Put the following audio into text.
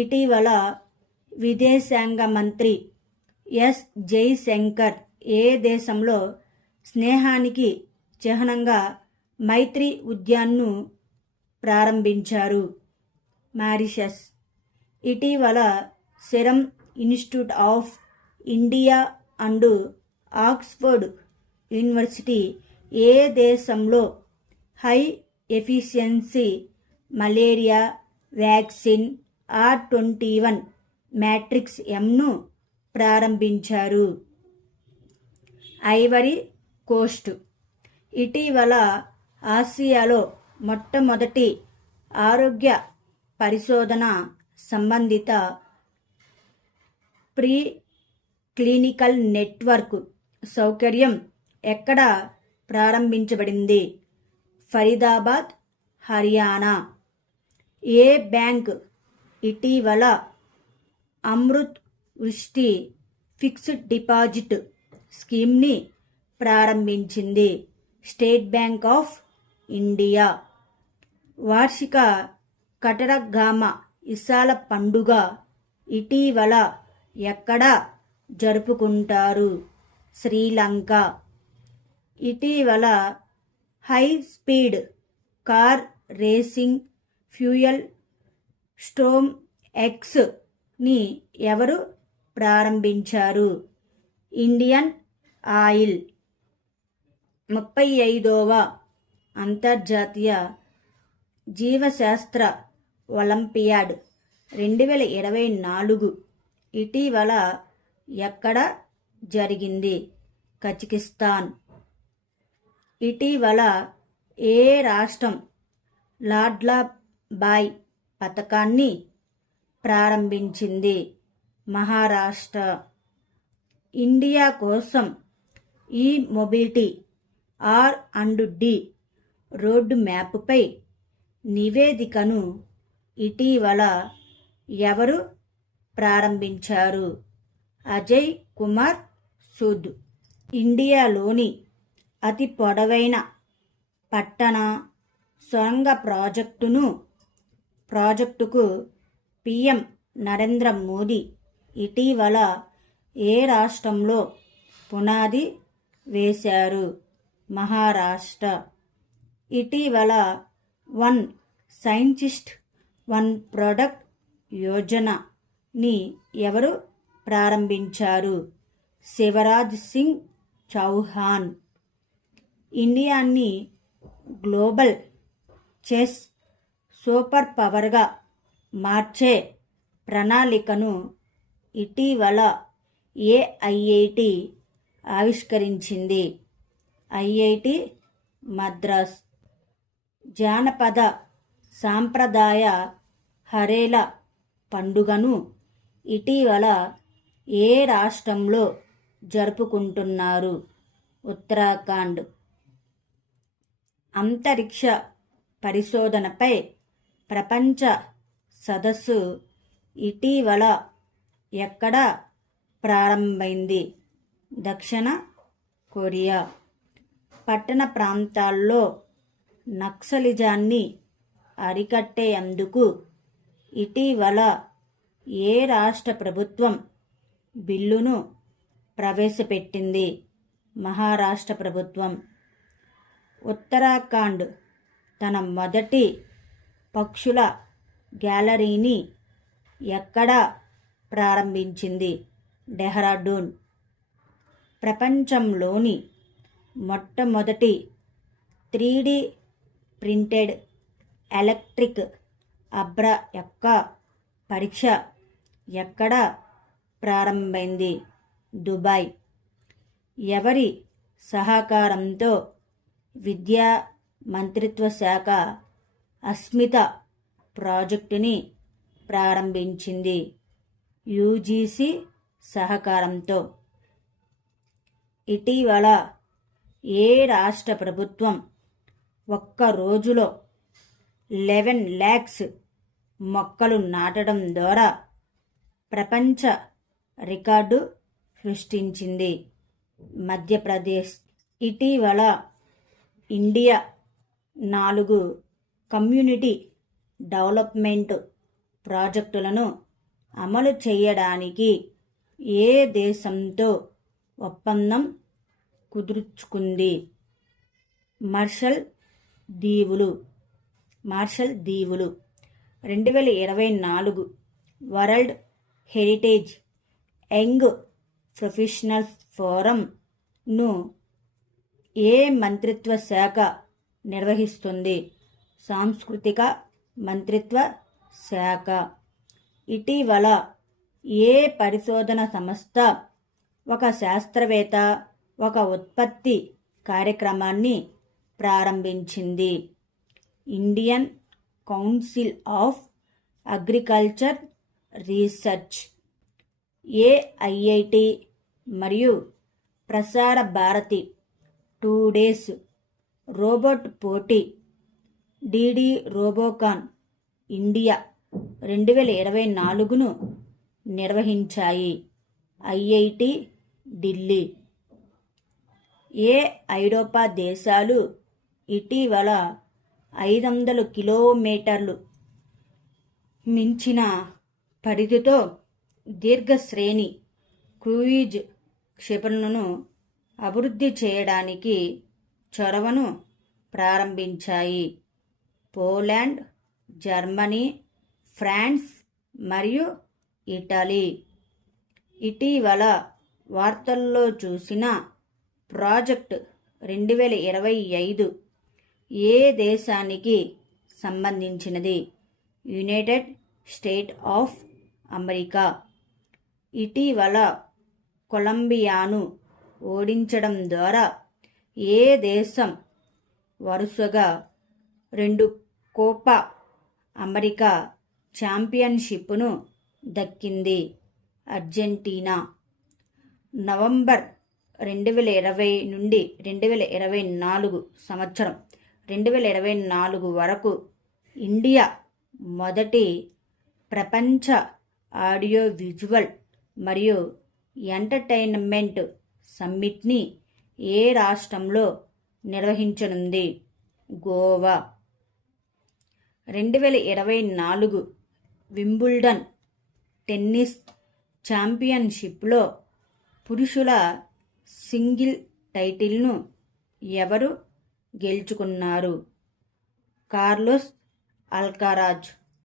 ఇటీవల విదేశాంగ మంత్రి ఎస్ జైశంకర్ ఏ దేశంలో స్నేహానికి చిహ్నంగా మైత్రి ఉద్యాన్ను ప్రారంభించారు? మారిషస్. ఇటీవల Serum Institute of India and Oxford University ఏ దేశంలో high efficiency malaria vaccine R21 matrix ఎంను ప్రారంభించారు? Ivory Coast. ఇటీవల ఆసియాలో మొట్టమొదటి ఆరోగ్య పరిశోధన సంబంధిత ప్రీ క్లినికల్ నెట్వర్క్ సౌకర్యం ఎక్కడ ప్రారంభించబడింది? ఫరీదాబాద్, హర్యానా. ఏ బ్యాంక్ ఇటీవల అమృత్ వృష్టి ఫిక్స్డ్ డిపాజిట్ స్కీమ్ని ప్రారంభించింది? State bank of India. వార్షిక కటరగామ ఇసాల పండుగ ఇటీవల ఎక్కడ జరుపుకుంటారు? శ్రీలంక. ఇటీవల high speed car racing fuel storm X ని ఎవరు ప్రారంభించారు? Indian oil. 35వ అంతర్జాతీయ జీవశాస్త్ర ఒలింపియాడ్ 2024 ఇటీవల ఎక్కడ జరిగింది? కజకిస్తాన్. ఇటీవల ఏ రాష్ట్రం లాడ్లా బాయ్ పథకాన్ని ప్రారంభించింది? మహారాష్ట్ర. ఇండియా కోసం ఈ మొబిలిటీ R&D రోడ్ మ్యాప్పై నివేదికను ఇటీవల ఎవరు ప్రారంభించారు? అజయ్ కుమార్ సూద్. ఇండియాలోని అతి పొడవైన పట్టణ సొరంగ ప్రాజెక్టుకు PM నరేంద్ర మోదీ ఇటీవల ఏ రాష్ట్రంలో పునాది వేశారు? మహారాష్ట్ర. ఇటీవల one scientist one product Yojana ని ఎవరు ప్రారంభించారు? శివరాజ్ సింగ్ చౌహాన్. ఇండియాని గ్లోబల్ చెస్ సూపర్ పవర్గా మార్చే ప్రణాళికను ఇటీవల ఏ IIT ఆవిష్కరించింది? IIT మద్రాస్. జానపద సాంప్రదాయ హరేల పండుగను ఇటీవల ఏ రాష్ట్రంలో జరుపుకుంటున్నారు? ఉత్తరాఖండ్. అంతరిక్ష పరిశోధనపై ప్రపంచ సదస్సు ఇటీవల ఎక్కడ ప్రారంభమైంది? దక్షిణ కొరియా. పట్టణ ప్రాంతాల్లో నక్సలిజాన్ని అరికట్టేందుకు ఇటీవల ఏ రాష్ట్ర ప్రభుత్వం బిల్లును ప్రవేశపెట్టింది? మహారాష్ట్ర ప్రభుత్వం. ఉత్తరాఖండ్ తన మొదటి పక్షుల గ్యాలరీని ఎక్కడ ప్రారంభించింది? డెహ్రాడూన్. ప్రపంచంలోని మొట్టమొదటి 3D ప్రింటెడ్ ఎలక్ట్రిక్ అబ్రా యొక్క పరీక్ష ఎక్కడ ప్రారంభమైంది? దుబాయ్. ఎవరి సహకారంతో విద్యా మంత్రిత్వ శాఖ అస్మిత ప్రాజెక్టుని ప్రారంభించింది? UGC సహకారంతో. ఇటీవల ఏ రాష్ట్ర ప్రభుత్వం ఒక్క రోజులో 11 lakhs మొక్కలు నాటడం ద్వారా ప్రపంచ రికార్డు సృష్టించింది? మధ్యప్రదేశ్. ఇటీవల ఇండియా 4 కమ్యూనిటీ డెవలప్మెంట్ ప్రాజెక్టులను అమలు చేయడానికి ఏ దేశంతో ఒప్పందం కుదుర్చుకుంది? మార్షల్ దీవులు. 2024 వరల్డ్ హెరిటేజ్ యంగ్ ప్రొఫెషనల్స్ ఫోరంను ఏ మంత్రిత్వ శాఖ నిర్వహిస్తుంది? సాంస్కృతిక మంత్రిత్వ శాఖ. ఇటీవల ఏ పరిశోధన సంస్థ ఒక శాస్త్రవేత్త ఒక ఉత్పత్తి కార్యక్రమాన్ని ప్రారంభించింది? Indian Council of Agriculture Research. ఏ ఐఐటి మరియు ప్రసార భారతి 2 డేస్ రోబోట్ పోటీ డిడి రోబోకాన్ ఇండియా 2024ను నిర్వహించాయి? ఐఐటి ఢిల్లీ. ఏ ఐరోపా దేశాలు ఇటీవల 500 కిలోమీటర్లు మించిన పరిధితో దీర్ఘశ్రేణి క్రూయిజ్ క్షిపణులను అభివృద్ధి చేయడానికి చొరవను ప్రారంభించాయి? పోలాండ్, జర్మనీ, ఫ్రాన్స్ మరియు ఇటలీ. ఇటీవల వార్తల్లో చూసిన ప్రాజెక్ట్ 2025 ఏ దేశానికి సంబంధించినది? United states of America. ఇటీవల కొలంబియాను ఓడించడం ద్వారా ఏ దేశం వరుసగా 2 కోపా అమెరికా ఛాంపియన్షిప్ను దక్కింది? అర్జెంటీనా. నవంబర్ 2020 నుండి 2024 సంవత్సరం 2024 వరకు ఇండియా మొదటి ప్రపంచ ఆడియో విజువల్ మరియు ఎంటర్టైన్మెంట్ సమ్మిట్ని ఏ రాష్ట్రంలో నిర్వహించనుంది? గోవా. 2024 వింబుల్డన్ టెన్నిస్ ఛాంపియన్షిప్లో పురుషుల సింగిల్ టైటిల్ను ఎవరు గెలుచుకున్నారు? కార్లోస్ అల్కారాజ్.